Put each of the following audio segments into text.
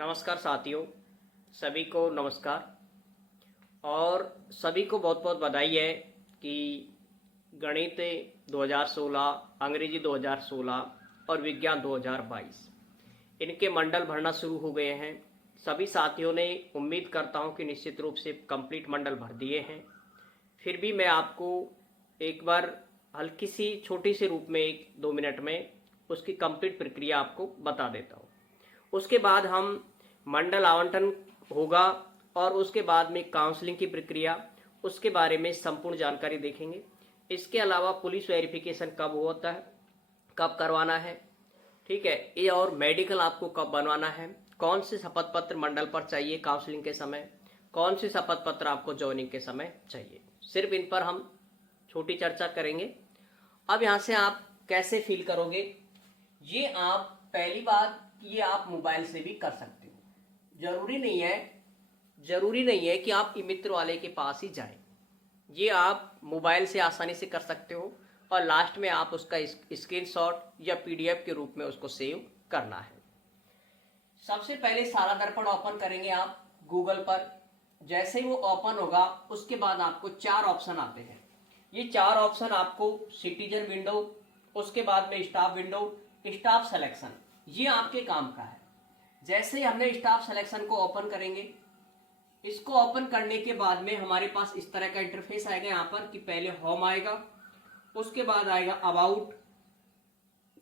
नमस्कार साथियों, सभी को नमस्कार और सभी को बहुत बहुत बधाई है कि गणित 2016, अंग्रेजी 2016 और विज्ञान 2022 इनके मंडल भरना शुरू हो गए हैं। सभी साथियों ने उम्मीद करता हूं कि निश्चित रूप से कंप्लीट मंडल भर दिए हैं। फिर भी मैं आपको एक बार हल्की सी छोटी सी रूप में 1-2 मिनट में उसकी कंप्लीट प्रक्रिया आपको बता देता हूँ। उसके बाद हम मंडल आवंटन होगा और उसके बाद में काउंसलिंग की प्रक्रिया, उसके बारे में संपूर्ण जानकारी देखेंगे। इसके अलावा पुलिस वेरिफिकेशन कब होता है, कब करवाना है, ठीक है, ये और मेडिकल आपको कब बनवाना है, कौन से शपथ पत्र मंडल पर चाहिए काउंसलिंग के समय, कौन से शपथ पत्र आपको ज्वाइनिंग के समय चाहिए, सिर्फ इन पर हम छोटी चर्चा करेंगे। अब यहाँ से आप कैसे फील करोगे, ये आप पहली बात ये आप मोबाइल से भी कर सकते हो। जरूरी नहीं है कि आप ई मित्र वाले के पास ही जाएं। ये आप मोबाइल से आसानी से कर सकते हो और लास्ट में आप उसका स्क्रीनशॉट या पीडीएफ के रूप में उसको सेव करना है। सबसे पहले सारा दर्पण ओपन करेंगे आप गूगल पर। जैसे ही वो ओपन होगा उसके बाद आपको 4 ऑप्शन आते हैं। ये 4 ऑप्शन आपको सिटीजन विंडो, उसके बाद में स्टाफ विंडो, स्टाफ सिलेक्शन, ये आपके काम का है। जैसे ही हमने स्टाफ सिलेक्शन को ओपन करेंगे, इसको ओपन करने के बाद में हमारे पास इस तरह का इंटरफेस आएगा यहाँ पर कि पहले होम आएगा, उसके बाद आएगा अबाउट,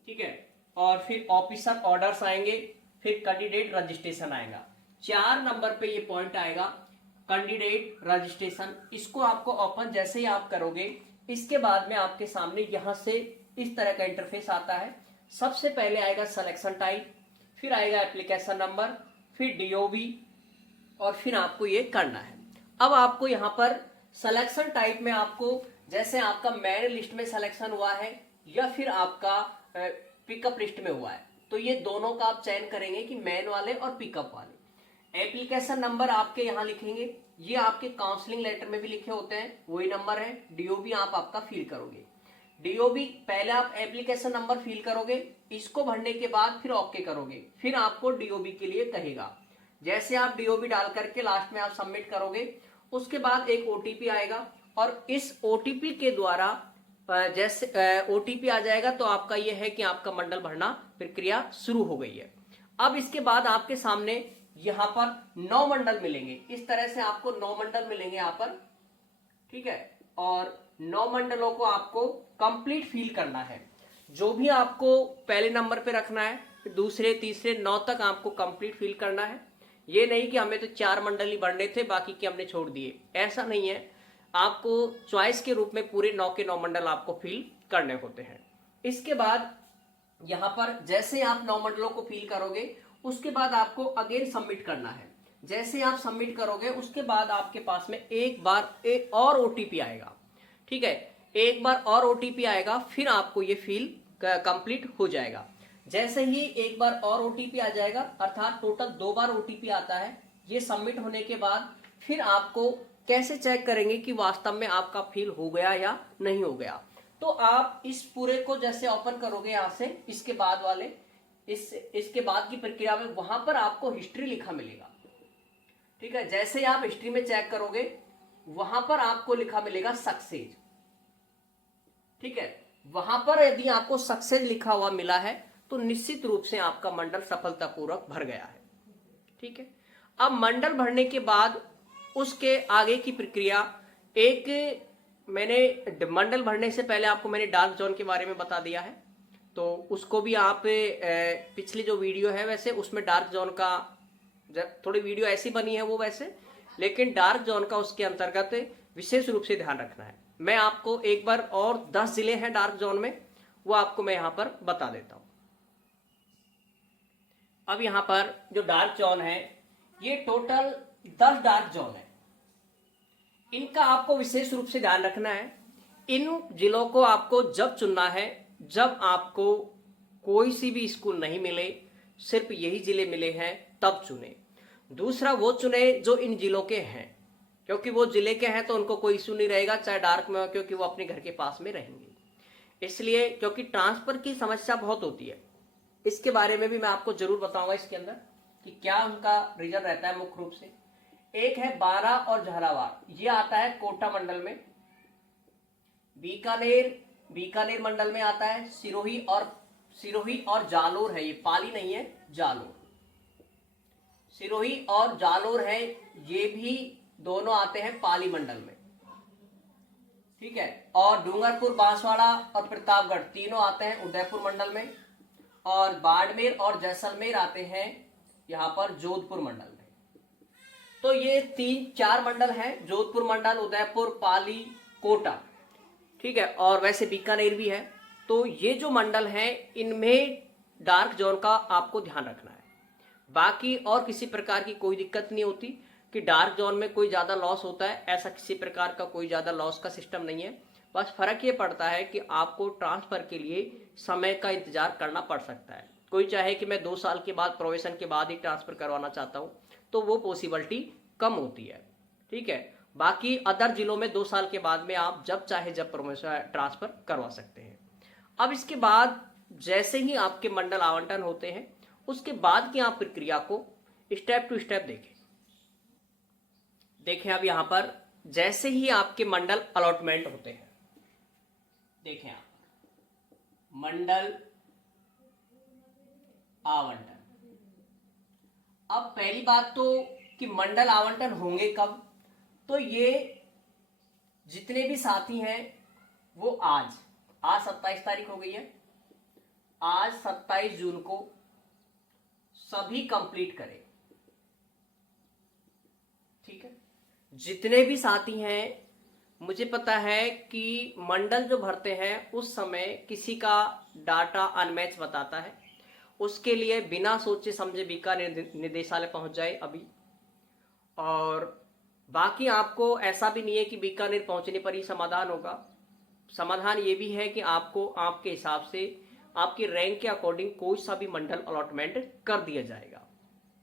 ठीक है, और फिर ऑफिसर ऑर्डर्स आएंगे, फिर कैंडिडेट रजिस्ट्रेशन आएगा। 4 नंबर पे ये पॉइंट आएगा कैंडिडेट रजिस्ट्रेशन। इसको आपको ओपन जैसे ही आप करोगे, इसके बाद में आपके सामने यहां से इस तरह का इंटरफेस आता है। सबसे पहले आएगा सिलेक्शन टाइप, फिर आएगा एप्लीकेशन नंबर, फिर डीओबी, और फिर आपको ये करना है। अब आपको यहाँ पर सिलेक्शन टाइप में आपको जैसे आपका मैन लिस्ट में सिलेक्शन हुआ है या फिर आपका पिकअप लिस्ट में हुआ है, तो ये दोनों का आप चयन करेंगे कि मैन वाले और पिकअप वाले। एप्लीकेशन नंबर आपके यहाँ लिखेंगे, ये आपके काउंसलिंग लेटर में भी लिखे होते हैं, वही नंबर है। डीओबी आप आपका फिल करोगे। डीओबी पहले आप एप्लीकेशन नंबर फिल करोगे, इसको भरने के बाद फिर ओके करोगे, फिर आपको डीओबी के लिए कहेगा। जैसे आप डीओबी डाल करके लास्ट में आप सबमिट करोगे, उसके बाद एक ओटीपी आएगा और इस ओटीपी के द्वारा जैसे ओटीपी आ जाएगा तो आपका यह है कि आपका मंडल भरना प्रक्रिया शुरू हो गई है। अब इसके बाद आपके सामने यहाँ पर 9 मंडल मिलेंगे। इस तरह से आपको 9 मंडल मिलेंगे यहाँ पर, ठीक है, और 9 मंडलों को आपको कंप्लीट फिल करना है। जो भी आपको पहले नंबर पे रखना है, फिर दूसरे, तीसरे, 9 तक आपको कंप्लीट फिल करना है। ये नहीं कि हमें तो 4 मंडल ही भरने थे, बाकी के हमने छोड़ दिए, ऐसा नहीं है। आपको चॉइस के रूप में पूरे 9 के 9 मंडल आपको फिल करने होते हैं। इसके बाद यहाँ पर जैसे आप 9 मंडलों को फिल करोगे, उसके बाद आपको अगेन सबमिट करना है। जैसे आप सबमिट करोगे, उसके बाद आपके पास में एक बार एक और ओटीपी आएगा, ठीक है, एक बार और ओटीपी आएगा, फिर आपको ये फिल कंप्लीट हो जाएगा। जैसे ही एक बार और ओटीपी आ जाएगा, अर्थात टोटल 2 बार ओटीपी आता है। ये सबमिट होने के बाद फिर आपको कैसे चेक करेंगे कि वास्तव में आपका फिल हो गया या नहीं हो गया, तो आप इस पूरे को जैसे ओपन करोगे यहाँ से, इसके बाद वाले इसके बाद की प्रक्रिया में वहां पर आपको हिस्ट्री लिखा मिलेगा, ठीक है। जैसे आप हिस्ट्री में चेक करोगे, वहां पर आपको लिखा मिलेगा सक्सेस, ठीक है। वहां पर यदि आपको सक्सेस लिखा हुआ मिला है तो निश्चित रूप से आपका मंडल सफलतापूर्वक भर गया है, ठीक है। अब मंडल भरने के बाद उसके आगे की प्रक्रिया, एक मैंने मंडल भरने से पहले आपको मैंने डार्क जोन के बारे में बता दिया है, तो उसको भी आप पिछली जो वीडियो है वैसे उसमें डार्क जोन का थोड़ी वीडियो ऐसी बनी है वो वैसे, लेकिन डार्क जोन का उसके अंतर्गत विशेष रूप से ध्यान रखना है। मैं आपको एक बार और 10 जिले हैं डार्क जोन में, वो आपको मैं यहां पर बता देता हूं। अब यहां पर जो डार्क जोन है, ये टोटल 10 डार्क जोन है। इनका आपको विशेष रूप से ध्यान रखना है। इन जिलों को आपको जब चुनना है जब आपको कोई सी भी स्कूल नहीं मिले, सिर्फ यही जिले मिले हैं, तब चुने। दूसरा वो चुने जो इन जिलों के हैं, क्योंकि वो जिले के हैं तो उनको कोई इशू नहीं रहेगा चाहे डार्क में हो, क्योंकि वो अपने घर के पास में रहेंगे। इसलिए क्योंकि ट्रांसफर की समस्या बहुत होती है, इसके बारे में भी मैं आपको जरूर बताऊंगा इसके अंदर कि क्या उनका रीजन रहता है मुख्य रूप से। एक है बारा और झालावाड़, ये आता है कोटा मंडल में। बीकानेर मंडल में आता है। सिरोही और जालोर है, ये पाली नहीं है, जालोर। सिरोही और जालोर है, ये भी दोनों आते हैं पाली मंडल में, ठीक है। और डूंगरपुर, बांसवाड़ा और प्रतापगढ़ तीनों आते हैं उदयपुर मंडल में। और बाड़मेर और जैसलमेर आते हैं यहां पर जोधपुर मंडल में। तो ये 3-4 मंडल हैं, जोधपुर मंडल, उदयपुर, पाली, कोटा, ठीक है। और वैसे बीकानेर भी है। तो ये जो मंडल हैं इनमें डार्क जोन का आपको ध्यान रखना है। बाकी और किसी प्रकार की कोई दिक्कत नहीं होती कि डार्क जोन में कोई ज्यादा लॉस होता है, ऐसा किसी प्रकार का कोई ज्यादा लॉस का सिस्टम नहीं है। बस फर्क ये पड़ता है कि आपको ट्रांसफर के लिए समय का इंतजार करना पड़ सकता है। कोई चाहे कि मैं 2 साल के बाद, प्रोवेशन के बाद ही ट्रांसफर करवाना चाहता हूं, तो वो पॉसिबिलिटी कम होती है, ठीक है। बाकी अदर जिलों में 2 साल के बाद में आप जब चाहे जब प्रमोशन ट्रांसफर करवा सकते हैं। अब इसके बाद जैसे ही आपके मंडल आवंटन होते हैं, उसके बाद की आप प्रक्रिया को स्टेप टू स्टेप देखें। अब यहां पर जैसे ही आपके मंडल अलॉटमेंट होते हैं, देखें आप मंडल आवंटन। अब पहली बात तो कि मंडल आवंटन होंगे कब, तो ये जितने भी साथी हैं वो आज 27 तारीख हो गई है, आज 27 जून को सभी कंप्लीट करें, ठीक है। जितने भी साथी हैं, मुझे पता है कि मंडल जो भरते हैं उस समय किसी का डाटा अनमैच बताता है, उसके लिए बिना सोचे समझे बीकानेर निदेशालय पहुंच जाए अभी। और बाकी आपको ऐसा भी नहीं है कि बीकानेर पहुंचने पर ही समाधान होगा। समाधान ये भी है कि आपको आपके हिसाब से आपकी रैंक के अकॉर्डिंग कोई सा भी मंडल अलॉटमेंट कर दिया जाएगा,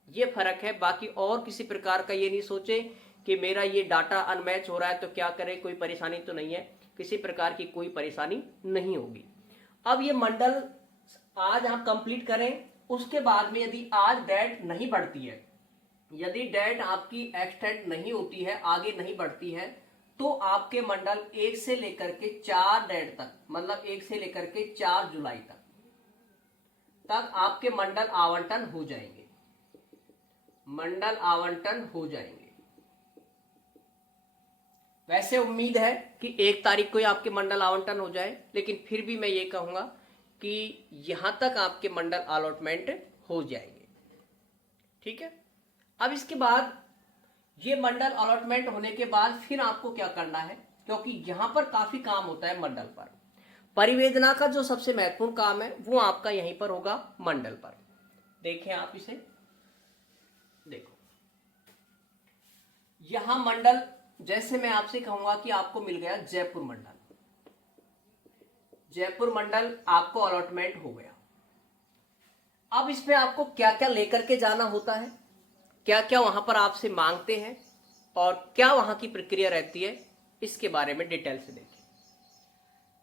ये फर्क है। बाकी और किसी प्रकार का ये नहीं सोचे कि मेरा ये डाटा अनमैच हो रहा है तो क्या करें, कोई परेशानी तो नहीं है, किसी प्रकार की कोई परेशानी नहीं होगी। अब ये मंडल आज आप कंप्लीट करें, उसके बाद में यदि आज डेट नहीं बढ़ती है, यदि डेट आपकी एक्सटेंड नहीं होती है, आगे नहीं बढ़ती है, तो आपके मंडल 1 से लेकर के 4 डेट तक, मतलब 1 से लेकर के 4 जुलाई तक आपके मंडल आवंटन हो जाएंगे, मंडल आवंटन हो जाएंगे। वैसे उम्मीद है कि 1 तारीख को ही आपके मंडल आवंटन हो जाए, लेकिन फिर भी मैं ये कहूंगा कि यहां तक आपके मंडल अलॉटमेंट हो जाएंगे, ठीक है। अब इसके बाद ये मंडल अलॉटमेंट होने के बाद फिर आपको क्या करना है, क्योंकि यहां पर काफी काम होता है मंडल पर। परिवेदना का जो सबसे महत्वपूर्ण काम है वो आपका यहीं पर होगा, मंडल पर। देखें आप इसे, देखो यहां मंडल, जैसे मैं आपसे कहूंगा कि आपको मिल गया जयपुर मंडल, जयपुर मंडल आपको अलॉटमेंट हो गया। अब इसमें आपको क्या क्या लेकर के जाना होता है, क्या क्या वहां पर आपसे मांगते हैं और क्या वहां की प्रक्रिया रहती है, इसके बारे में डिटेल से देखें।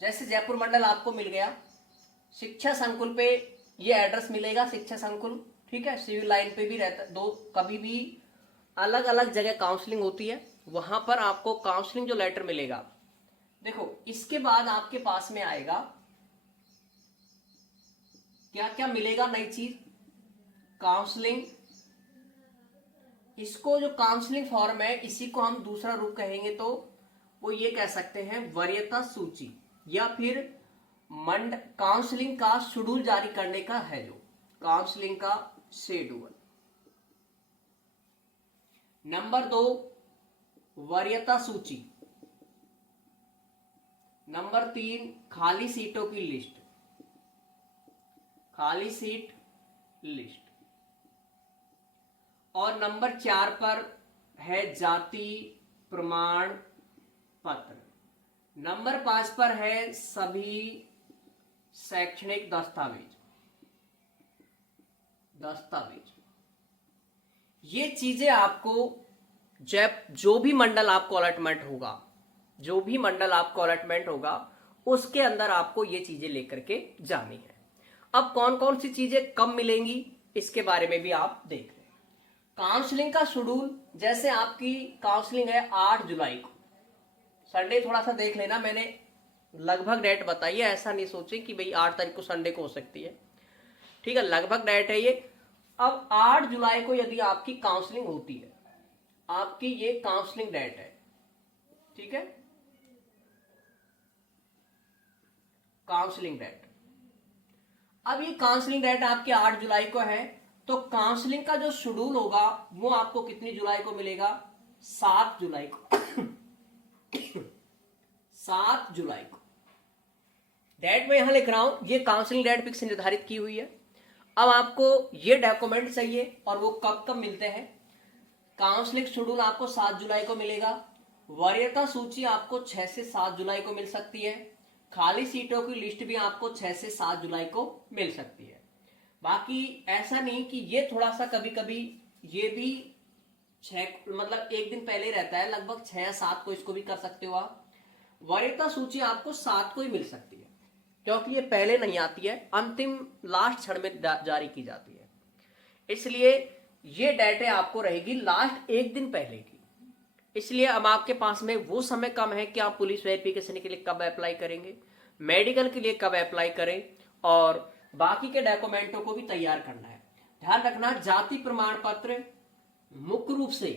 जैसे जयपुर मंडल आपको मिल गया, शिक्षा संकुल पे ये एड्रेस मिलेगा, शिक्षा संकुल, ठीक है। सिविल लाइन पे भी रहता, कभी भी अलग अलग जगह काउंसलिंग होती है, वहां पर आपको काउंसलिंग जो लेटर मिलेगा। देखो इसके बाद आपके पास में आएगा क्या क्या मिलेगा, नई चीज, काउंसलिंग। इसको जो काउंसलिंग फॉर्म है, इसी को हम दूसरा रूप कहेंगे तो वो ये कह सकते हैं वरीयता सूची, या फिर काउंसलिंग का शेड्यूल जारी करने का है, जो काउंसलिंग का शेड्यूल। नंबर 2 वरीयता सूची। नंबर 3 खाली सीटों की लिस्ट, खाली सीट लिस्ट। और नंबर 4 पर है जाति प्रमाण पत्र। नंबर 5 पर है सभी शैक्षणिक दस्तावेज। ये चीजें आपको जो भी मंडल आपको अलॉटमेंट होगा, उसके अंदर आपको ये चीजें लेकर के जानी है। अब कौन कौन सी चीजें कब मिलेंगी, इसके बारे में भी आप देख लें। काउंसलिंग का शेड्यूल, जैसे आपकी काउंसलिंग है 8 जुलाई को, संडे थोड़ा सा देख लेना, मैंने लगभग डेट बताई है, ऐसा नहीं सोचे कि भाई 8 तारीख को संडे को हो सकती है, ठीक है, लगभग डेट है ये। अब 8 जुलाई को यदि आपकी काउंसलिंग होती है, आपकी ये काउंसलिंग डेट है, ठीक है, काउंसलिंग डेट। अब ये काउंसलिंग डेट आपकी 8 जुलाई को है, तो काउंसलिंग का जो शेड्यूल होगा वो आपको कितनी जुलाई को मिलेगा? 7 जुलाई को 7 जुलाई को डेट में यहां लिख रहा हूं, ये काउंसलिंग डेट फिक्स निर्धारित की हुई है। अब आपको ये डॉक्यूमेंट चाहिए और वो कब कब मिलते हैं? काउंसलिंग शेड्यूल आपको 7 जुलाई को मिलेगा, वरीयता सूची आपको 6 से 7 जुलाई को मिल सकती है, खाली सीटों की लिस्ट भी आपको 6 से 7 जुलाई को मिल सकती है। बाकी ऐसा नहीं कि ये थोड़ा सा कभी कभी ये भी 6 मतलब एक दिन पहले रहता है, लगभग 6 या 7 को इसको भी कर सकते हो आप। वरीयता सूची आपको 7 को ही मिल सकती है, क्योंकि ये पहले नहीं आती है, अंतिम लास्ट क्षण में जारी की जाती है, इसलिए ये डेट आपको रहेगी लास्ट एक दिन पहले की। इसलिए अब आपके पास में वो समय कम है कि आप पुलिस वेरिफिकेशन के लिए कब अप्लाई करेंगे, मेडिकल के लिए कब अप्लाई करें, और बाकी के डॉक्यूमेंटों को भी तैयार करना है। ध्यान रखना, जाति प्रमाण पत्र मुख्य रूप से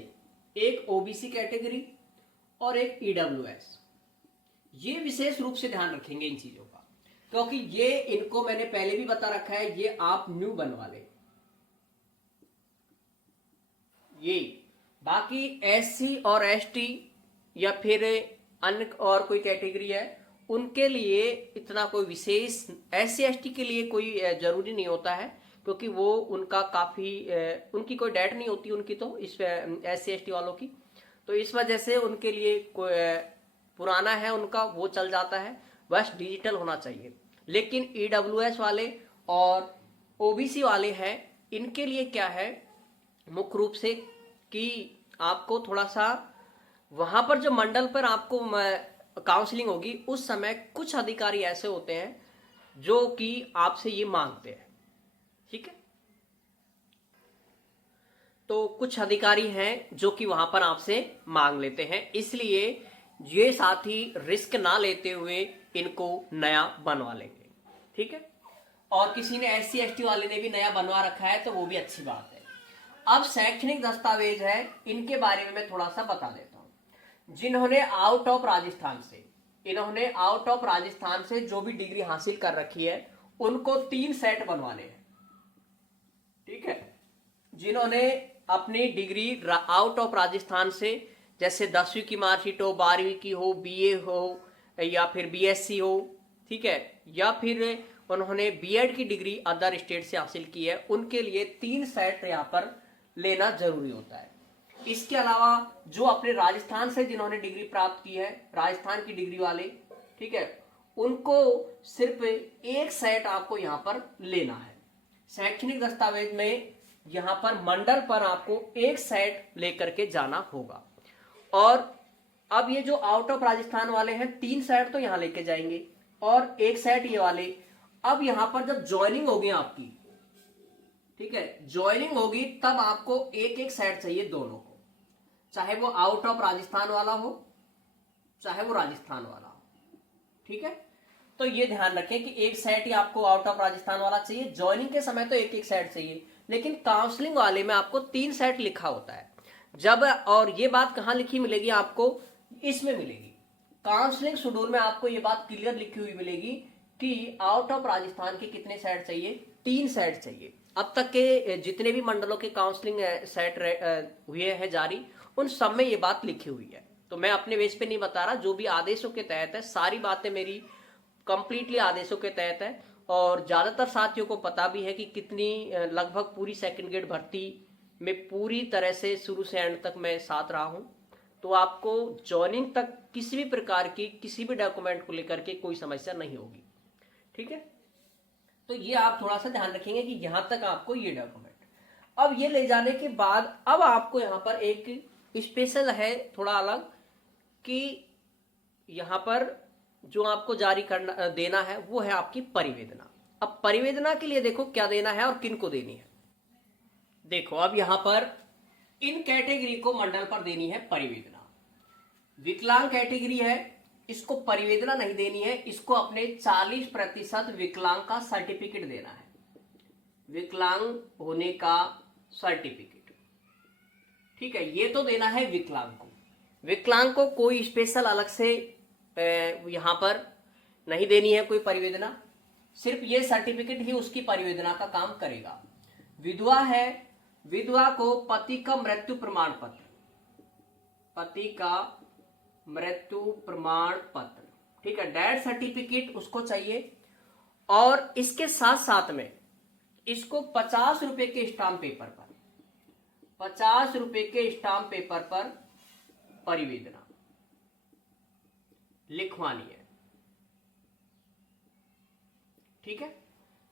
एक ओबीसी कैटेगरी और एक ईडब्ल्यूएस, ये विशेष रूप से ध्यान रखेंगे इन चीजों का, क्योंकि ये इनको मैंने पहले भी बता रखा है, ये आप न्यू बनवा ले ये। बाकी एससी और एसटी या फिर अन्य और कोई कैटेगरी है, उनके लिए इतना कोई विशेष, एससी एसटी के लिए कोई जरूरी नहीं होता है, क्योंकि वो उनका काफी उनकी कोई डेट नहीं होती उनकी, तो इस एससी एसटी वालों की, तो इस वजह से उनके लिए कोई पुराना है उनका वो चल जाता है, बस डिजिटल होना चाहिए। लेकिन ईडब्ल्यूएस वाले और ओबीसी वाले हैं, इनके लिए क्या है मुख्य रूप से कि आपको थोड़ा सा वहां पर जो मंडल पर आपको काउंसलिंग होगी उस समय कुछ अधिकारी ऐसे होते हैं जो कि आपसे ये मांगते हैं, ठीक है, तो कुछ अधिकारी हैं जो कि वहां पर आपसे मांग लेते हैं, इसलिए ये साथी रिस्क ना लेते हुए इनको नया बनवा लेंगे, ठीक है। और किसी ने एससी एसटी वाले ने भी नया बनवा रखा है तो वो भी अच्छी बात है। अब शैक्षणिक दस्तावेज है, इनके बारे में मैं थोड़ा सा बता देता हूं। जिन्होंने आउट ऑफ राजस्थान से, इन्होंने आउट ऑफ राजस्थान से जो भी डिग्री हासिल कर रखी है उनको 3 सेट बनवाने हैं, ठीक है। जिन्होंने अपनी डिग्री आउट ऑफ राजस्थान से, जैसे 10वीं की मार्कशीट हो, 12वीं की हो, बीए हो या फिर बीएससी हो, ठीक है, या फिर उन्होंने बीएड की डिग्री अदर स्टेट से हासिल की है, उनके लिए 3 सेट यहां पर लेना जरूरी होता है। इसके अलावा जो अपने राजस्थान से जिन्होंने डिग्री प्राप्त की है, राजस्थान की डिग्री वाले, ठीक है, उनको सिर्फ 1 सेट आपको यहां पर लेना है। शैक्षणिक दस्तावेज में यहां पर मंडल पर आपको 1 सेट लेकर के जाना होगा। और अब ये जो आउट ऑफ राजस्थान वाले हैं 3 सेट तो यहां लेके जाएंगे और 1 सेट ये वाले। अब यहां पर जब ज्वाइनिंग होगी आपकी, ठीक है, ज्वाइनिंग होगी तब आपको 1-1 सेट चाहिए दोनों को, चाहे वो आउट ऑफ राजस्थान वाला हो चाहे वो राजस्थान वाला हो, ठीक है। तो ये ध्यान रखें कि 1 सेट ही आपको आउट ऑफ राजस्थान वाला चाहिए, ज्वाइनिंग के समय तो 1-1 सेट चाहिए, लेकिन काउंसलिंग वाले में आपको 3 सेट लिखा होता है। जब, और ये बात कहां लिखी मिलेगी आपको, इसमें मिलेगी काउंसलिंग शेड्यूल में, आपको ये बात क्लियर लिखी हुई मिलेगी कि आउट ऑफ राजस्थान के कितने सेट चाहिए, 3 सेट चाहिए। अब तक के जितने भी मंडलों के काउंसलिंग सेट हुए हैं जारी, उन सब में ये बात लिखी हुई है, तो मैं अपने बेस पे नहीं बता रहा, जो भी आदेशों के तहत है, सारी बातें मेरी कंप्लीटली आदेशों के तहत है। और ज्यादातर साथियों को पता भी है कि कितनी लगभग पूरी सेकंड ग्रेड भर्ती में पूरी तरह से शुरू से एंड तक मैं साथ रहा हूं, तो आपको ज्वाइनिंग तक किसी भी प्रकार की किसी भी डॉक्यूमेंट को लेकर के कोई समस्या नहीं होगी, ठीक है। तो ये आप थोड़ा सा ध्यान रखेंगे कि यहां तक आपको ये डॉक्यूमेंट। अब ये ले जाने के बाद अब आपको यहां पर एक स्पेशल है थोड़ा अलग, कि यहां पर जो आपको जारी करना देना है वो है आपकी परिवेदना। अब परिवेदना के लिए देखो क्या देना है और किन को देनी है। देखो अब यहां पर इन कैटेगरी को मंडल पर देनी है परिवेदना। विकलांग कैटेगरी है, इसको परिवेदना नहीं देनी है, इसको अपने 40% विकलांग का सर्टिफिकेट देना है, विकलांग होने का सर्टिफिकेट। ठीक है, ये तो देना है विकलांग को। विकलांग को कोई स्पेशल अलग से यहां पर नहीं देनी है कोई परिवेदना, सिर्फ ये सर्टिफिकेट ही उसकी परिवेदना का काम करेगा। विधवा है, विधवा को पति का मृत्यु प्रमाण पत्र, पति का मृत्यु प्रमाण पत्र, ठीक है, डेथ सर्टिफिकेट उसको चाहिए। और इसके साथ साथ में इसको 50 रुपए के स्टाम्प पेपर पर, 50 रुपए के स्टाम्प पेपर पर परिवेदना लिखवानी है। ठीक है,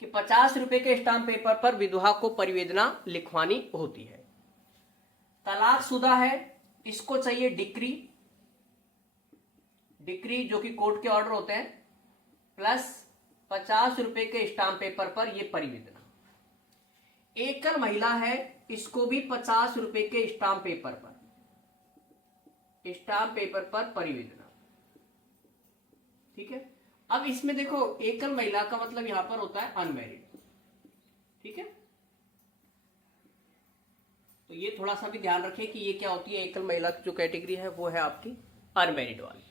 कि 50 रुपए के स्टाम्प पेपर पर विधवा को परिवेदना लिखवानी होती है। तलाकशुदा है, इसको चाहिए डिक्री, डिक्री जो कि कोर्ट के ऑर्डर होते हैं, प्लस 50 रुपए के स्टाम्प पेपर पर यह परिवेदना। एकल महिला है, इसको भी 50 रुपए के स्टाम्प पेपर पर, स्टाम्प पेपर पर परिवेदना। ठीक है, अब इसमें देखो एकल महिला का मतलब यहां पर होता है अनमैरिड। ठीक है, तो ये थोड़ा सा भी ध्यान रखें कि ये क्या होती है, एकल महिला की जो कैटेगरी है वो है आपकी अनमैरिड वाली।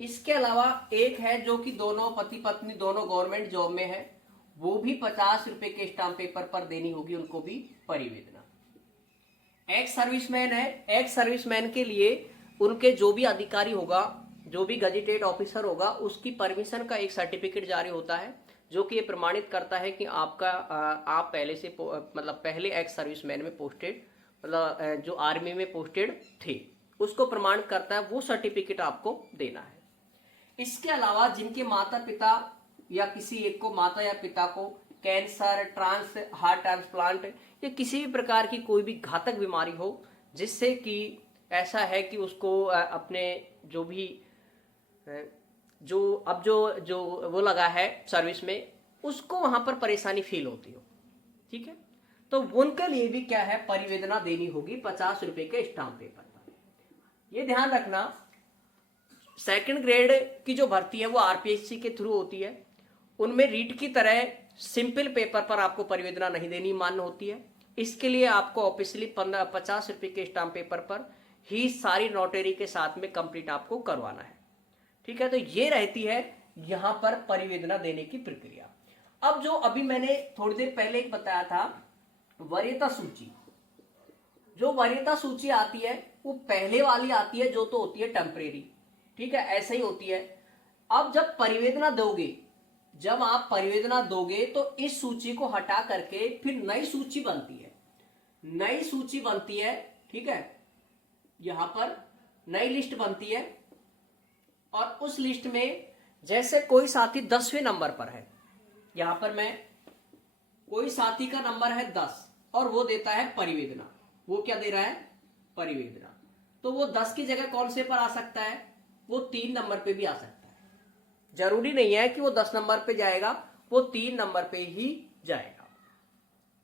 इसके अलावा एक है जो कि दोनों पति पत्नी दोनों गवर्नमेंट जॉब में है, वो भी 50 रुपए के स्टाम्प पेपर पर देनी होगी, उनको भी परिवेदना। एक्स सर्विसमैन है, एक्स सर्विसमैन के लिए उनके जो भी अधिकारी होगा, जो भी गजेटेड ऑफिसर होगा, उसकी परमिशन का एक सर्टिफिकेट जारी होता है जो कि ये प्रमाणित करता है कि आपका आप पहले से मतलब पहले एक्स सर्विसमैन में पोस्टेड, मतलब जो आर्मी में पोस्टेड थे, उसको प्रमाणित करता है, वो सर्टिफिकेट आपको देना है। इसके अलावा जिनके माता पिता या किसी एक को, माता या पिता को कैंसर, हार्ट ट्रांसप्लांट या किसी भी प्रकार की कोई भी घातक बीमारी हो, जिससे कि ऐसा है कि उसको अपने जो भी जो वो लगा है सर्विस में, उसको वहां पर परेशानी फील होती हो। ठीक है, तो उनके लिए भी क्या है, परिवेदना देनी होगी 50 रुपए के स्टाम्प पेपर पर। ये ध्यान रखना, सेकंड ग्रेड की जो भर्ती है वो आरपीएससी के थ्रू होती है, उनमें रीट की तरह सिंपल पेपर पर आपको परिवेदना नहीं देनी मान्य होती है। इसके लिए आपको ऑफिशियली 50 रुपए के स्टाम्प पेपर पर ही सारी नोटरी के साथ में कंप्लीट आपको करवाना है। ठीक है, तो ये रहती है यहां पर परिवेदना देने की प्रक्रिया। अब जो अभी मैंने थोड़ी देर पहले एक बताया था, वरीयता सूची, जो वरीयता सूची आती है वो पहले वाली आती है, जो तो होती है टेम्परेरी। ठीक है, ऐसे ही होती है। अब जब परिवेदना दोगे, जब आप परिवेदना दोगे तो इस सूची को हटा करके फिर नई सूची बनती है, नई सूची बनती है। ठीक है, यहां पर नई लिस्ट बनती है, और उस लिस्ट में जैसे कोई साथी 10वें नंबर पर है, यहां पर मैं कोई साथी का नंबर है 10 और वो देता है परिवेदना, वो क्या दे रहा है, परिवेदना, तो वो 10 की जगह कौन से पर आ सकता है, वो 3 नंबर पे भी आ सकता है। जरूरी नहीं है कि वो 10 नंबर पे जाएगा, वो 3 नंबर पे ही जाएगा।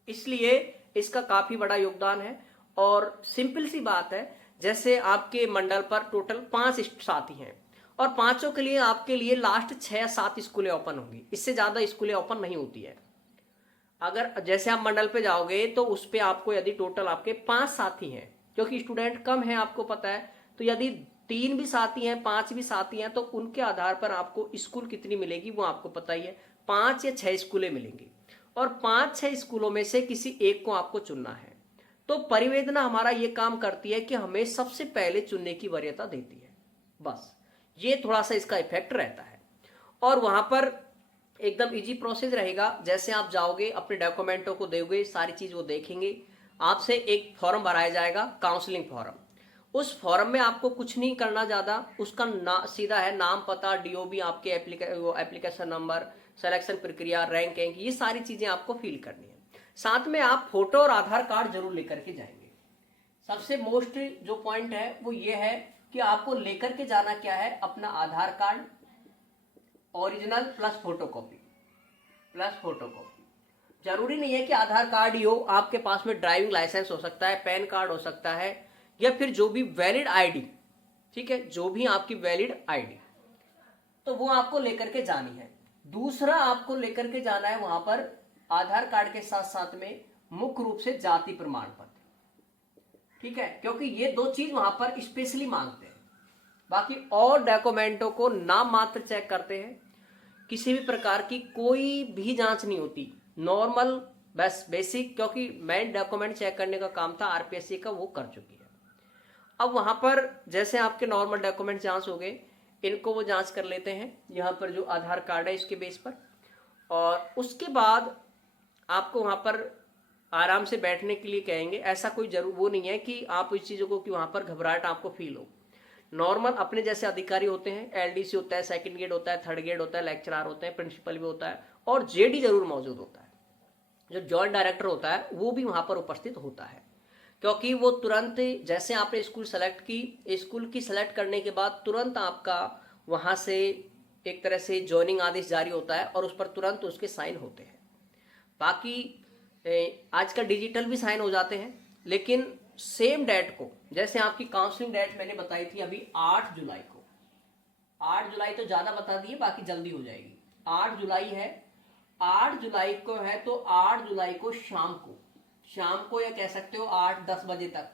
इसलिए इसका काफी बड़ा योगदान है। और सिंपल सी बात है, जैसे आपके मंडल पर टोटल 5 साथी हैं और पांचों के लिए आपके लिए लास्ट 6-7 स्कूलें ओपन होंगी, इससे ज्यादा स्कूलें ओपन नहीं होती है। अगर जैसे आप मंडल पे जाओगे तो उस पे आपको यदि टोटल आपके 5 साथी हैं, क्योंकि स्टूडेंट कम है आपको पता है, तो यदि 3 भी साथी हैं, 5 भी साथी हैं, तो उनके आधार पर आपको स्कूल कितनी मिलेगी वो आपको पता ही है, 5 या 6 स्कूलें मिलेंगी, और 5-6 स्कूलों में से किसी एक को आपको चुनना है। तो परिवेदना हमारा ये काम करती है कि हमें सबसे पहले चुनने की वरीयता देती है, बस ये थोड़ा सा इसका इफेक्ट रहता है। और वहां पर एकदम इजी प्रोसेस रहेगा, जैसे आप जाओगे अपने डॉक्यूमेंटों को दोगे, सारी चीज वो देखेंगे, आपसे एक फॉर्म भराया जाएगा, काउंसलिंग फॉर्म। उस फॉर्म में आपको कुछ नहीं करना ज्यादा, उसका सीधा है नाम, पता, डीओबी, आपके एप्लीकेशन नंबर, सिलेक्शन प्रक्रिया, रैंक, ये सारी चीजें आपको फिल करनी है। साथ में आप फोटो और आधार कार्ड जरूर लेकर के जाएंगे। सबसे मोस्ट जो पॉइंट है वो ये है कि आपको लेकर के जाना क्या है, अपना Aadhaar card original plus photocopy, plus photocopy. जरूरी नहीं है कि आधार कार्ड ही हो, आपके पास में ड्राइविंग लाइसेंस हो सकता है, पैन कार्ड हो सकता है, या फिर जो भी वैलिड आईडी, ठीक है, जो भी आपकी वैलिड आईडी, तो वो आपको लेकर के जानी है। दूसरा आपको लेकर के जाना है वहां पर आधार कार्ड के साथ साथ में मुख्य रूप से जाति प्रमाण पत्र, ठीक है, क्योंकि ये दो चीज वहां पर स्पेशली मांगते हैं। बाकी और डॉक्यूमेंटों को नाम मात्र चेक करते हैं, किसी भी प्रकार की कोई भी जांच नहीं होती, नॉर्मल बस बेसिक, क्योंकि मेन डॉक्यूमेंट चेक करने का काम था आरपीएससी का, वो कर चुकी है। अब वहां पर जैसे आपके नॉर्मल डॉक्यूमेंट जांच हो गए, इनको वो जांच कर लेते हैं यहाँ पर जो आधार कार्ड है इसके बेस पर, और उसके बाद आपको वहां पर आराम से बैठने के लिए कहेंगे। ऐसा कोई जरूर वो नहीं है कि आप इस चीजों को कि वहां पर घबराहट आपको फील हो। नॉर्मल अपने जैसे अधिकारी होते हैं, एलडीसी होता है, सेकंड ग्रेड होता है, थर्ड ग्रेड होता है, लेक्चरर होते हैं, प्रिंसिपल भी होता है, और जेडी जरूर मौजूद होता है। जो जॉइंट डायरेक्टर होता है वो भी वहां पर उपस्थित होता है, क्योंकि वो तुरंत जैसे आपने स्कूल सेलेक्ट की, स्कूल की सेलेक्ट करने के बाद तुरंत आपका वहां से एक तरह से ज्वाइनिंग आदेश जारी होता है और उस पर तुरंत उसके साइन होते हैं। बाकी आजकल डिजिटल भी साइन हो जाते हैं, लेकिन सेम डेट को, जैसे आपकी काउंसलिंग डेट मैंने बताई थी अभी 8 जुलाई को, 8 जुलाई तो ज्यादा बता दिए, बाकी जल्दी हो जाएगी। 8 जुलाई है, 8 जुलाई को है, तो 8 जुलाई को शाम को या कह सकते हो 8-10 बजे तक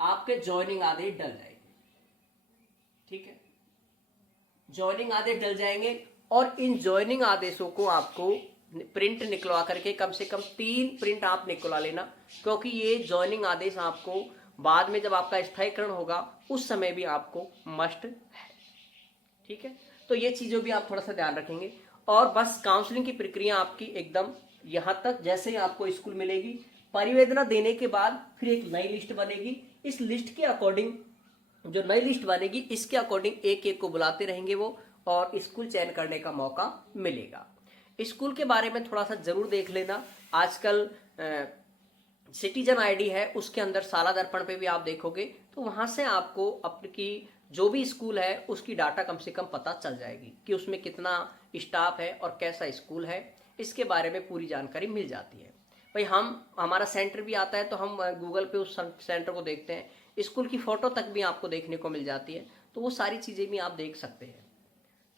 आपके ज्वाइनिंग आदेश डल जाएंगे, ठीक है, ज्वाइनिंग आदेश डल जाएंगे। और इन ज्वाइनिंग आदेशों को आपको प्रिंट निकलवा करके कम से कम 3 प्रिंट आप निकलवा लेना, क्योंकि ये ज्वाइनिंग आदेश आपको बाद में जब आपका स्थायीकरण होगा उस समय भी आपको मस्ट है, ठीक है। तो ये चीजों भी आप थोड़ा सा ध्यान रखेंगे। और बस काउंसलिंग की प्रक्रिया आपकी एकदम यहां तक, जैसे ही आपको स्कूल मिलेगी, परिवेदना देने के बाद फिर एक नई लिस्ट बनेगी। इस लिस्ट के अकॉर्डिंग, जो नई लिस्ट बनेगी इसके अकॉर्डिंग एक एक को बुलाते रहेंगे वो, और स्कूल चयन करने का मौका मिलेगा। स्कूल के बारे में थोड़ा सा जरूर देख लेना। आजकल सिटीजन आईडी है, उसके अंदर साला दर्पण पे भी आप देखोगे तो वहां से आपको अपनी जो भी स्कूल है उसकी डाटा कम से कम पता चल जाएगी कि उसमें कितना स्टाफ है और कैसा स्कूल है, इसके बारे में पूरी जानकारी मिल जाती है। भाई हमारा सेंटर भी आता है तो हम गूगल पे उस सेंटर को देखते हैं, स्कूल की फोटो तक भी आपको देखने को मिल जाती है, तो वो सारी चीजें भी आप देख सकते हैं,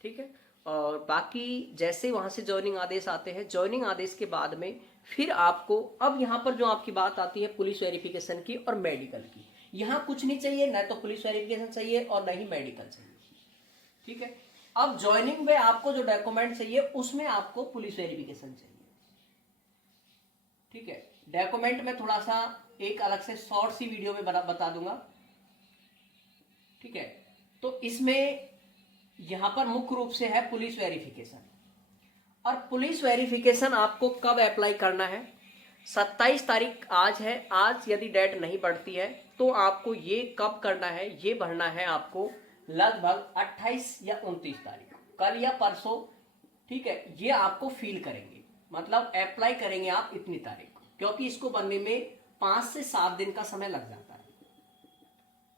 ठीक है। और बाकी जैसे वहां से ज्वाइनिंग आदेश आते हैं, ज्वाइनिंग आदेश के बाद में फिर आपको, अब यहाँ पर जो आपकी बात आती है पुलिस वेरिफिकेशन की और मेडिकल की, यहाँ कुछ नहीं चाहिए, न तो पुलिस वेरिफिकेशन चाहिए और न ही मेडिकल चाहिए, ठीक है। अब ज्वाइनिंग में आपको जो डॉक्यूमेंट चाहिए उसमें आपको पुलिस वेरिफिकेशन चाहिए, ठीक है। डॉक्यूमेंट में थोड़ा सा एक अलग से शॉर्ट सी वीडियो में बता दूंगा, ठीक है। तो इसमें यहां पर मुख्य रूप से है पुलिस वेरिफिकेशन, और पुलिस वेरिफिकेशन आपको कब अप्लाई करना है, 27 तारीख आज है, आज यदि डेट नहीं बढ़ती है तो आपको ये कब करना है, ये भरना है आपको लगभग 28 या 29 तारीख, कल या परसों, ठीक है। ये आपको फील करेंगे, मतलब अप्लाई करेंगे आप इतनी तारीख को, क्योंकि इसको बनने में 5 से 7 दिन का समय लग जाता है,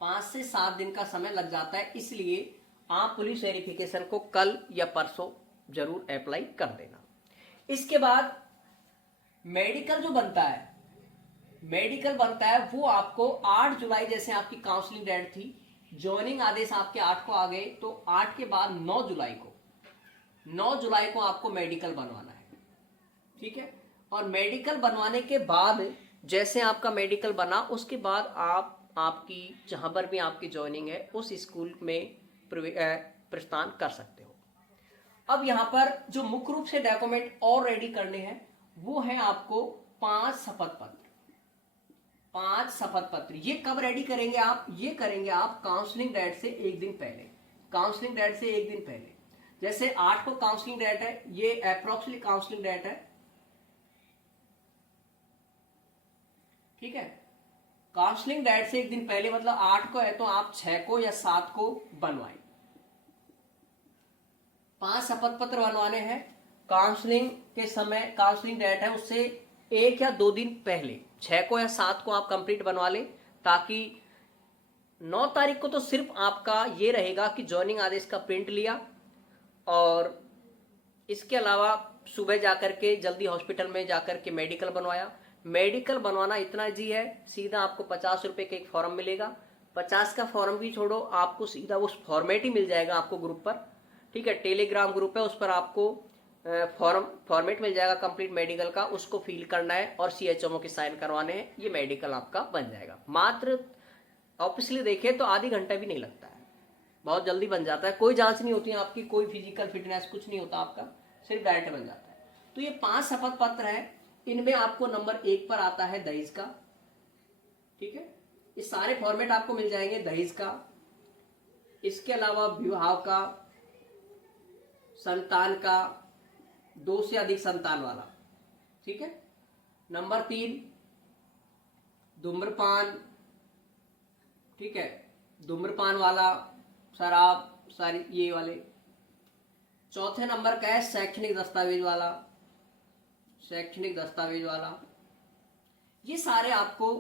5 से 7 दिन का समय लग जाता है। इसलिए आप पुलिस वेरिफिकेशन को कल या परसों जरूर अप्लाई कर देना। इसके बाद मेडिकल जो बनता है, मेडिकल बनता है वो आपको 8 जुलाई, जैसे आपकी काउंसलिंग डेट थी, ज्वाइनिंग आदेश आपके 8 को आ गए, तो 8 के बाद 9 जुलाई को आपको मेडिकल बनवाना है, ठीक है। और मेडिकल बनवाने के बाद जैसे आपका मेडिकल बना, उसके बाद आपकी जहां पर भी आपकी ज्वाइनिंग है उस स्कूल में प्रस्थान कर सकते हो। अब यहां पर जो मुख्य रूप से डॉक्यूमेंट और रेडी करने हैं वो है आपको 5 शपथ पत्र। 5 शपथ पत्र ये कब रेडी करेंगे आप, ये करेंगे आप काउंसलिंग डेट से एक दिन पहले, काउंसलिंग डेट से एक दिन पहले। जैसे 8 को काउंसलिंग डेट है, ये अप्रोक्सीमेटली काउंसलिंग डेट है, ठीक है। काउंसलिंग डेट से एक दिन पहले मतलब 8 को है तो आप 6 को या 7 को बनवाएं। 5 शपथ पत्र बनवाने हैं, काउंसलिंग के समय, काउंसलिंग डेट है उससे 1 या 2 दिन पहले, 6 को या 7 को आप कंप्लीट बनवा लें, ताकि 9 तारीख को तो सिर्फ आपका ये रहेगा कि ज्वाइनिंग आदेश का प्रिंट लिया, और इसके अलावा सुबह जाकर के जल्दी हॉस्पिटल में जाकर के मेडिकल बनवाया। मेडिकल बनवाना इतना ईजी है, सीधा आपको 50 रुपए का एक फॉर्म मिलेगा, 50 का फॉर्म भी छोड़ो, आपको सीधा उस फॉर्मेट ही मिल जाएगा आपको ग्रुप पर, ठीक है। टेलीग्राम ग्रुप है, उस पर आपको फॉर्मेट मिल जाएगा कंप्लीट मेडिकल का, उसको फिल करना है और CHMO के साइन करवाने हैं, ये मेडिकल आपका बन जाएगा। मात्र ऑफिशियली देखें तो आधी घंटा भी नहीं लगता है, बहुत जल्दी बन जाता है। कोई जांच नहीं होती है आपकी, कोई फिजिकल फिटनेस कुछ नहीं होता आपका, सिर्फ डायरेक्ट बन जाता है। तो ये 5 शपथ पत्र है, इनमें आपको नंबर 1 पर आता है दहेज का, ठीक है। ये सारे फॉर्मेट आपको मिल जाएंगे दहेज का, इसके अलावा विवाह का, संतान का, 2 से अधिक संतान वाला, ठीक है। नंबर 3 धूम्रपान, ठीक है, धूम्रपान वाला, शराब, सारी ये वाले। चौथे नंबर का है शैक्षणिक दस्तावेज वाला, शैक्षणिक दस्तावेज वाला। ये सारे आपको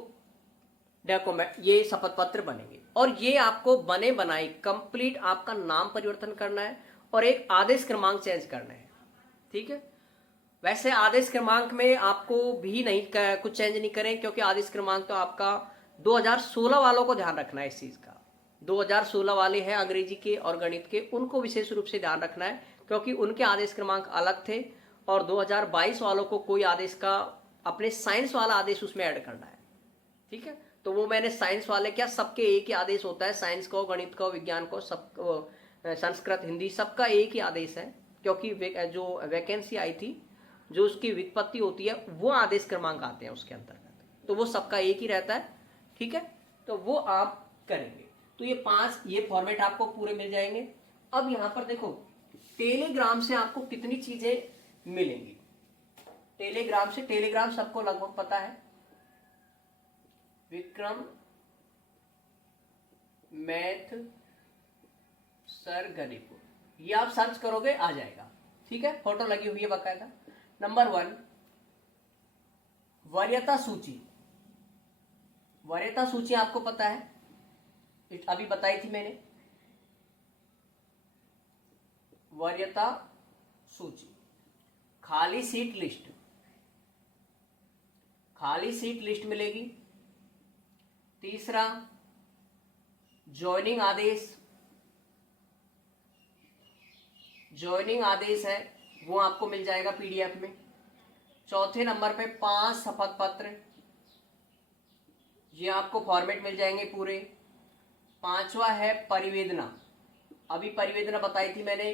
डॉक्यूमेंट, ये शपथ पत्र बनेंगे और ये आपको बने बनाए कंप्लीट आपका नाम परिवर्तन करना है और एक आदेश क्रमांक चेंज करना है, ठीक है। वैसे आदेश क्रमांक में आपको भी नहीं कुछ चेंज नहीं करें, क्योंकि आदेश क्रमांक तो आपका 2016 वालों को ध्यान रखना है इस चीज का। 2016 वाले हैं अंग्रेजी के और गणित के, उनको विशेष रूप से ध्यान रखना है, क्योंकि उनके आदेश क्रमांक अलग थे और 2022 वालों को कोई आदेश का अपने साइंस वाला आदेश उसमें ऐड करना है, ठीक है। तो वो मैंने साइंस वाले, क्या सबके एक ही आदेश होता है, साइंस को, गणित को, विज्ञान को, सब संस्कृत, हिंदी, सबका एक ही आदेश है, क्योंकि जो वैकेंसी आई थी, जो उसकी वित्पत्ति होती है, वो आदेश क्रमांक आते हैं उसके अंतर्गत, तो वो सबका एक ही रहता है, ठीक है। तो वो आप करेंगे। तो ये 5 ये फॉर्मेट आपको पूरे मिल जाएंगे। अब यहां पर देखो, टेलीग्राम से आपको कितनी चीजें मिलेंगी। टेलीग्राम से, टेलीग्राम सबको लगभग पता है, विक्रम मैथ सर गरीपुर, ये आप सर्च करोगे आ जाएगा, ठीक है, फोटो लगी हुई है बाकायदा। नंबर 1 वरीयता सूची। वरीयता सूची आपको पता है, अभी बताई थी मैंने, वरीयता सूची। खाली सीट लिस्ट, खाली सीट लिस्ट मिलेगी। तीसरा ज्वाइनिंग आदेश, ज्वाइनिंग आदेश है वो आपको मिल जाएगा PDF में। चौथे नंबर पे 5 शपथ पत्र, ये आपको फॉर्मेट मिल जाएंगे पूरे। 5वां है परिवेदना, अभी परिवेदना बताई थी मैंने,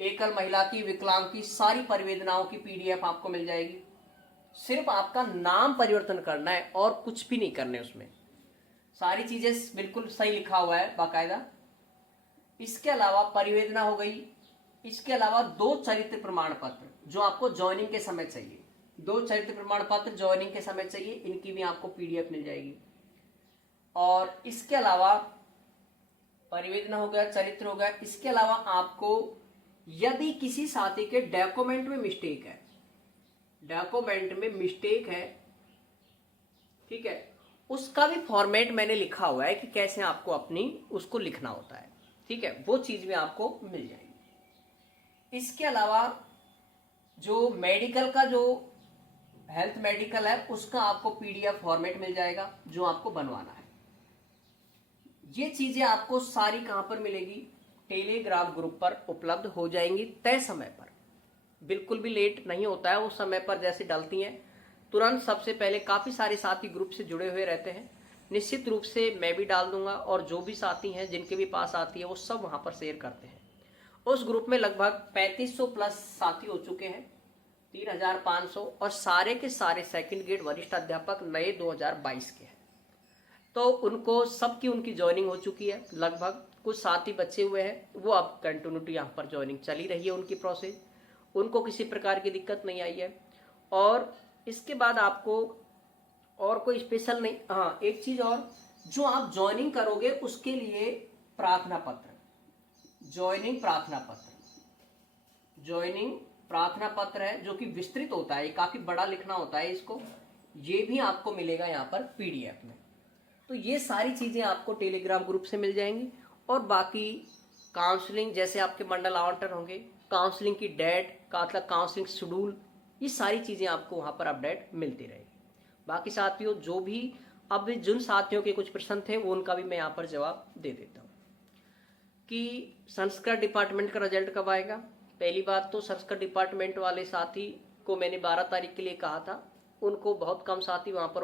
एकल महिला की, विकलांग की, सारी परिवेदनाओं की PDF आपको मिल जाएगी। सिर्फ आपका नाम परिवर्तन करना है और कुछ भी नहीं करने उसमें, सारी चीजें बिल्कुल सही लिखा हुआ है बाकायदा। इसके अलावा परिवेदना हो गई, इसके अलावा 2 चरित्र प्रमाण पत्र जो आपको ज्वाइनिंग के समय चाहिए, 2 चरित्र प्रमाण पत्र ज्वाइनिंग के समय चाहिए, इनकी भी आपको PDF मिल जाएगी। और इसके अलावा परिवेदना हो गया, चरित्र हो गया, इसके अलावा आपको यदि किसी साथी के डॉक्यूमेंट में मिस्टेक है, डॉक्यूमेंट में मिस्टेक है, ठीक है, उसका भी फॉर्मेट मैंने लिखा हुआ है कि कैसे आपको अपनी उसको लिखना होता है, ठीक है, वो चीज भी आपको मिल जाएगी। इसके अलावा जो मेडिकल का, जो हेल्थ मेडिकल है, उसका आपको PDF फॉर्मेट मिल जाएगा जो आपको बनवाना है। ये चीजें आपको सारी कहां पर मिलेगी, टेलीग्राम ग्रुप पर उपलब्ध हो जाएंगी तय समय पर, बिल्कुल भी लेट नहीं होता है, उस समय पर जैसे डलती हैं तुरंत सबसे पहले। काफी सारे साथी ग्रुप से जुड़े हुए रहते हैं, निश्चित रूप से मैं भी डाल दूंगा और जो भी साथी हैं जिनके भी पास आती है वो सब वहां पर शेयर करते हैं। उस ग्रुप में लगभग 3500 प्लस साथी हो चुके हैं, 3500, और सारे के सारे सेकंड ग्रेड वरिष्ठ अध्यापक नए 2022 के हैं। तो उनको सबकी उनकी ज्वाइनिंग हो चुकी है लगभग। कुछ साथी बचे हुए हैं, वो अब कंटिन्यूटी यहाँ पर ज्वाइनिंग चली रही है उनकी प्रोसेस, उनको किसी प्रकार की दिक्कत नहीं आई है। और इसके बाद आपको और कोई स्पेशल नहीं, हाँ एक चीज और, जो आप ज्वाइनिंग करोगे उसके लिए प्रार्थना पत्र, ज्वाइनिंग प्रार्थना पत्र, ज्वाइनिंग प्रार्थना पत्र है जो कि विस्तृत होता है, काफी बड़ा लिखना होता है इसको, ये भी आपको मिलेगा यहाँ पर PDF में। तो ये सारी चीजें आपको टेलीग्राम ग्रुप से मिल जाएंगी। और बाकी काउंसलिंग, जैसे आपके मंडल आवंटन होंगे, काउंसलिंग की डेट का मतलब काउंसलिंग शेड्यूल, ये सारी चीजें आपको वहां पर अपडेट मिलती रहेगी। बाकी साथियों जो भी अब जिन साथियों के कुछ प्रश्न थे वो उनका भी मैं यहाँ पर जवाब दे देता हूँ कि संस्कृत डिपार्टमेंट का रिजल्ट कब आएगा। पहली बात तो संस्कृत डिपार्टमेंट वाले साथी को मैंने 12 तारीख के लिए कहा था, उनको बहुत कम साथी वहाँ पर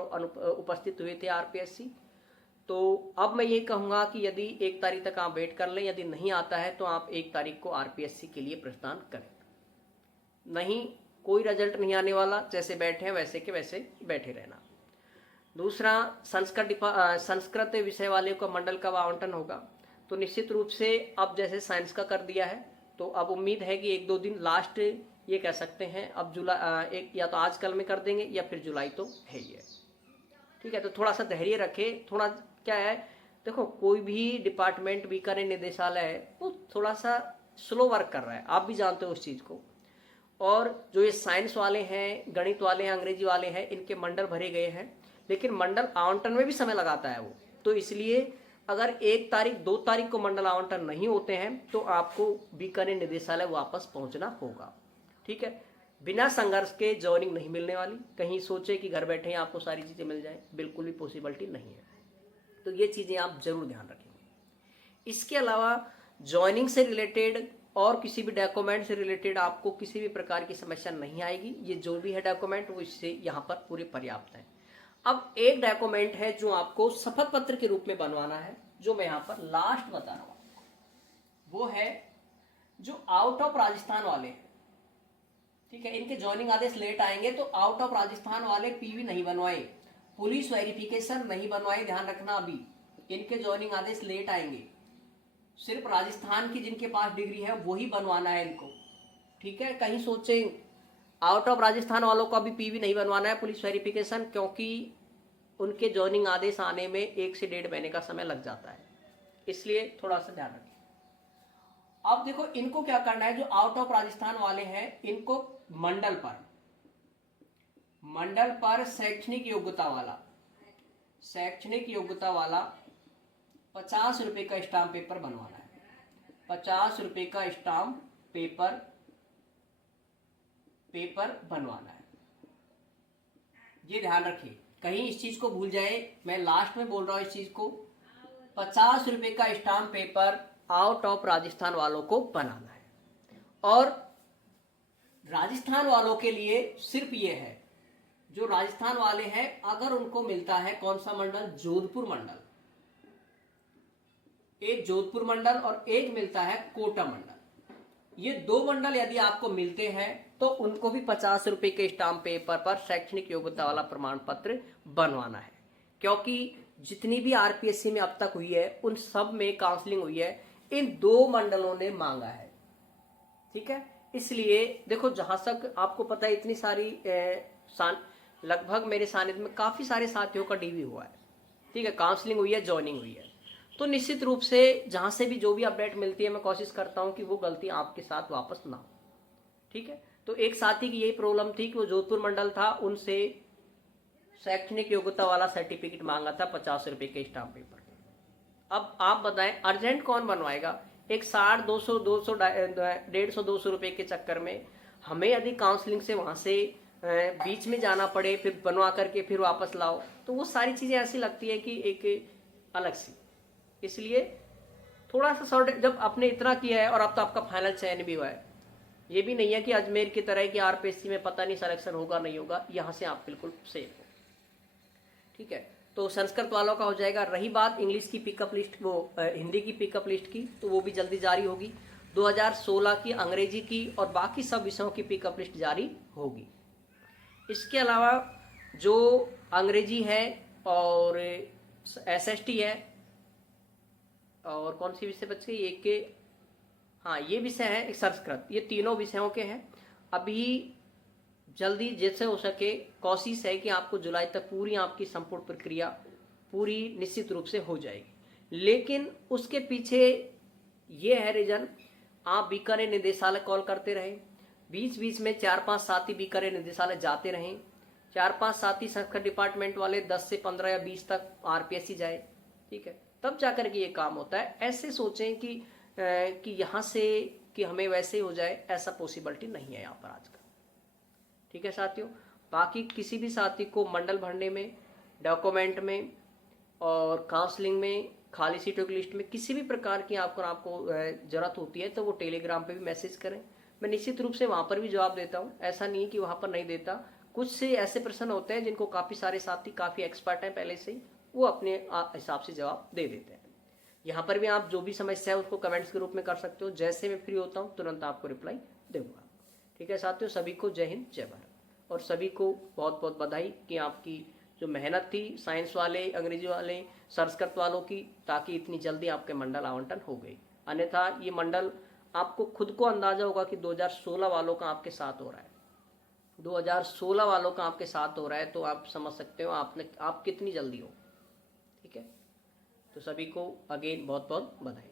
उपस्थित हुए थे आरपीएससी। तो अब मैं ये कहूँगा कि यदि 1 तारीख तक आप वेट कर लें, यदि नहीं आता है तो आप 1 तारीख को आरपीएससी के लिए प्रस्थान करें। नहीं, कोई रिजल्ट नहीं आने वाला, जैसे बैठे हैं वैसे के वैसे बैठे रहना। दूसरा, संस्कृत विषय वाले को मंडल का आवंटन होगा, तो निश्चित रूप से अब जैसे साइंस का कर दिया है तो अब उम्मीद है कि 1-2 दिन लास्ट ये कह सकते हैं अब जुलाई एक या तो आज कल में कर देंगे या फिर जुलाई तो है ही है। ठीक है, तो थोड़ा सा धैर्य रखे। थोड़ा क्या है, देखो कोई भी डिपार्टमेंट बीकानेर निदेशालय है वो थोड़ा सा स्लो वर्क कर रहा है, आप भी जानते हो उस चीज़ को। और जो ये साइंस वाले हैं, गणित वाले हैं, अंग्रेजी वाले हैं, इनके मंडल भरे गए हैं, लेकिन मंडल आवंटन में भी समय लगाता है वो। तो इसलिए अगर 1 तारीख 2 तारीख को मंडल आवंटन नहीं होते हैं तो आपको बीकानेर निदेशालय वापस पहुंचना होगा। ठीक है, बिना संघर्ष के ज्वाइनिंग नहीं मिलने वाली। कहीं सोचे कि घर बैठे आपको सारी चीज़ें मिल जाए, बिल्कुल भी पॉसिबिलिटी नहीं है। तो ये चीज़ें आप जरूर ध्यान रखेंगे। इसके अलावा ज्वाइनिंग से रिलेटेड और किसी भी डॉक्यूमेंट से रिलेटेड आपको किसी भी प्रकार की समस्या नहीं आएगी। ये जो भी है डॉक्यूमेंट वो इससे यहाँ पर पूरे पर्याप्त है। अब एक डॉक्यूमेंट है जो आपको शपथ पत्र के रूप में बनवाना है, जो मैं यहाँ पर लास्ट बता रहा हूँ, वो है जो आउट ऑफ राजस्थान वाले हैं। ठीक है, इनके ज्वाइनिंग आदेश लेट आएंगे तो आउट ऑफ राजस्थान वाले पीवी नहीं बनवाए, पुलिस वेरिफिकेशन नहीं बनवाए, ध्यान रखना। अभी इनके ज्वाइनिंग आदेश लेट आएंगे, सिर्फ राजस्थान की जिनके पास डिग्री है वही बनवाना है इनको। ठीक है, कहीं सोचे आउट ऑफ राजस्थान वालों को अभी पीवी नहीं बनवाना है, पुलिस वेरिफिकेशन, क्योंकि उनके ज्वाइनिंग आदेश आने में 1 से 1.5 महीने का समय लग जाता है, इसलिए थोड़ा सा ध्यान रखें। अब देखो इनको क्या करना है, जो आउट ऑफ राजस्थान वाले हैं इनको मंडल पर शैक्षणिक योग्यता वाला 50 रुपए का स्टाम्प पेपर बनवाना है। 50 रुपए का स्टाम्प पेपर बनवाना है, ये ध्यान रखिए, कहीं इस चीज को भूल जाए। मैं लास्ट में बोल रहा हूं इस चीज को, 50 रुपए का stamp paper out of Rajasthan वालों को बनाना है। और राजस्थान वालों के लिए सिर्फ ये है, जो राजस्थान वाले हैं अगर उनको मिलता है कौन सा मंडल, जोधपुर मंडल, एक जोधपुर मंडल और एक मिलता है कोटा मंडल, ये 2 मंडल यदि आपको मिलते हैं तो उनको भी 50 रुपए के स्टाम्प पेपर पर शैक्षणिक योग्यता वाला प्रमाण पत्र बनवाना है। क्योंकि जितनी भी आरपीएससी में अब तक हुई है उन सब में काउंसलिंग हुई है, इन 2 मंडलों ने मांगा है। ठीक है, इसलिए देखो जहां तक आपको पता है इतनी सारी लगभग मेरे सानिध्य में काफी सारे साथियों का डीवी हुआ है। ठीक है, काउंसलिंग हुई है, ज्वाइनिंग हुई है, तो निश्चित रूप से जहां से भी जो भी अपडेट मिलती है मैं कोशिश करता हूं कि वो गलती आपके साथ वापस ना हो। ठीक है, तो एक साथी की यही प्रॉब्लम थी कि वो जोधपुर मंडल था, उनसे शैक्षणिक योग्यता वाला सर्टिफिकेट मांगा था 50 रुपए के स्टाम्प पेपर। अब आप बताएं अर्जेंट कौन बनवाएगा, एक 60, 200, 150, 200 रुपए के चक्कर में हमें यदि काउंसलिंग से वहां से बीच में जाना पड़े, फिर बनवा करके फिर वापस लाओ, तो वो सारी चीजें ऐसी लगती है कि एक अलग सी। इसलिए थोड़ा सा शॉर्ट, जब आपने इतना किया है और अब तो आपका फाइनल चयन भी हुआ है, ये भी नहीं है कि अजमेर की तरह कि आरपीएससी में पता नहीं सिलेक्शन होगा नहीं होगा, यहाँ से आप बिल्कुल सेफ हो। ठीक है, तो संस्कृत वालों का हो जाएगा। रही बात इंग्लिश की पिकअप लिस्ट, वो हिंदी की पिकअप लिस्ट की, तो वो भी जल्दी जारी होगी। 2016 की अंग्रेजी की और बाकी सब विषयों की पिकअप लिस्ट जारी होगी। इसके अलावा जो अंग्रेजी है और एसएसटी है और कौन सी विषय बच गई, एक के, हाँ ये विषय है, एक संस्कृत, ये तीनों विषयों के हैं। अभी जल्दी जैसे हो सके कोशिश है कि आपको जुलाई तक पूरी आपकी संपूर्ण प्रक्रिया पूरी निश्चित रूप से हो जाएगी। लेकिन उसके पीछे ये है रीजन, आप बीकानेर निदेशालय कॉल करते रहें, बीच बीच में 4-5 साथी बीकानेर निदेशालय जाते रहें, 4-5 साथी संस्कृत डिपार्टमेंट वाले 10 से 15 या 20 तक आरपीएससी जाए। ठीक है, तब जाकर के ये काम होता है। ऐसे सोचें कि यहाँ से कि हमें वैसे हो जाए, ऐसा पॉसिबिलिटी नहीं है यहाँ पर आजकल। ठीक है साथियों, बाकी किसी भी साथी को मंडल भरने में डॉक्यूमेंट में और काउंसलिंग में, खाली सीटों की लिस्ट में, किसी भी प्रकार की आपको ज़रूरत होती है तो वो टेलीग्राम पे भी मैसेज करें। मैं निश्चित रूप से वहाँ पर भी जवाब देता हूँ, ऐसा नहीं है कि वहाँ पर नहीं देता। कुछ से ऐसे प्रश्न होते हैं जिनको काफ़ी सारे साथी काफ़ी एक्सपर्ट हैं पहले से ही, वो अपने हिसाब से जवाब दे देते हैं। यहाँ पर भी आप जो भी समस्या है उसको कमेंट्स के रूप में कर सकते हो। जैसे मैं फ्री होता हूँ तुरंत आपको रिप्लाई दूंगा। ठीक है साथियों, सभी को जय हिंद जय भारत, और सभी को बहुत बहुत बधाई कि आपकी जो मेहनत थी साइंस वाले, अंग्रेजी वाले, संस्कृत वालों की, ताकि इतनी जल्दी आपके मंडल आवंटन हो गई। अन्यथा ये मंडल आपको खुद को अंदाजा होगा कि 2016 वालों का आपके साथ हो रहा है, 2016 वालों का आपके साथ हो रहा है, तो आप समझ सकते हो आप कितनी जल्दी हो। ठीक है, तो सभी को अगेन बहुत बहुत बधाई।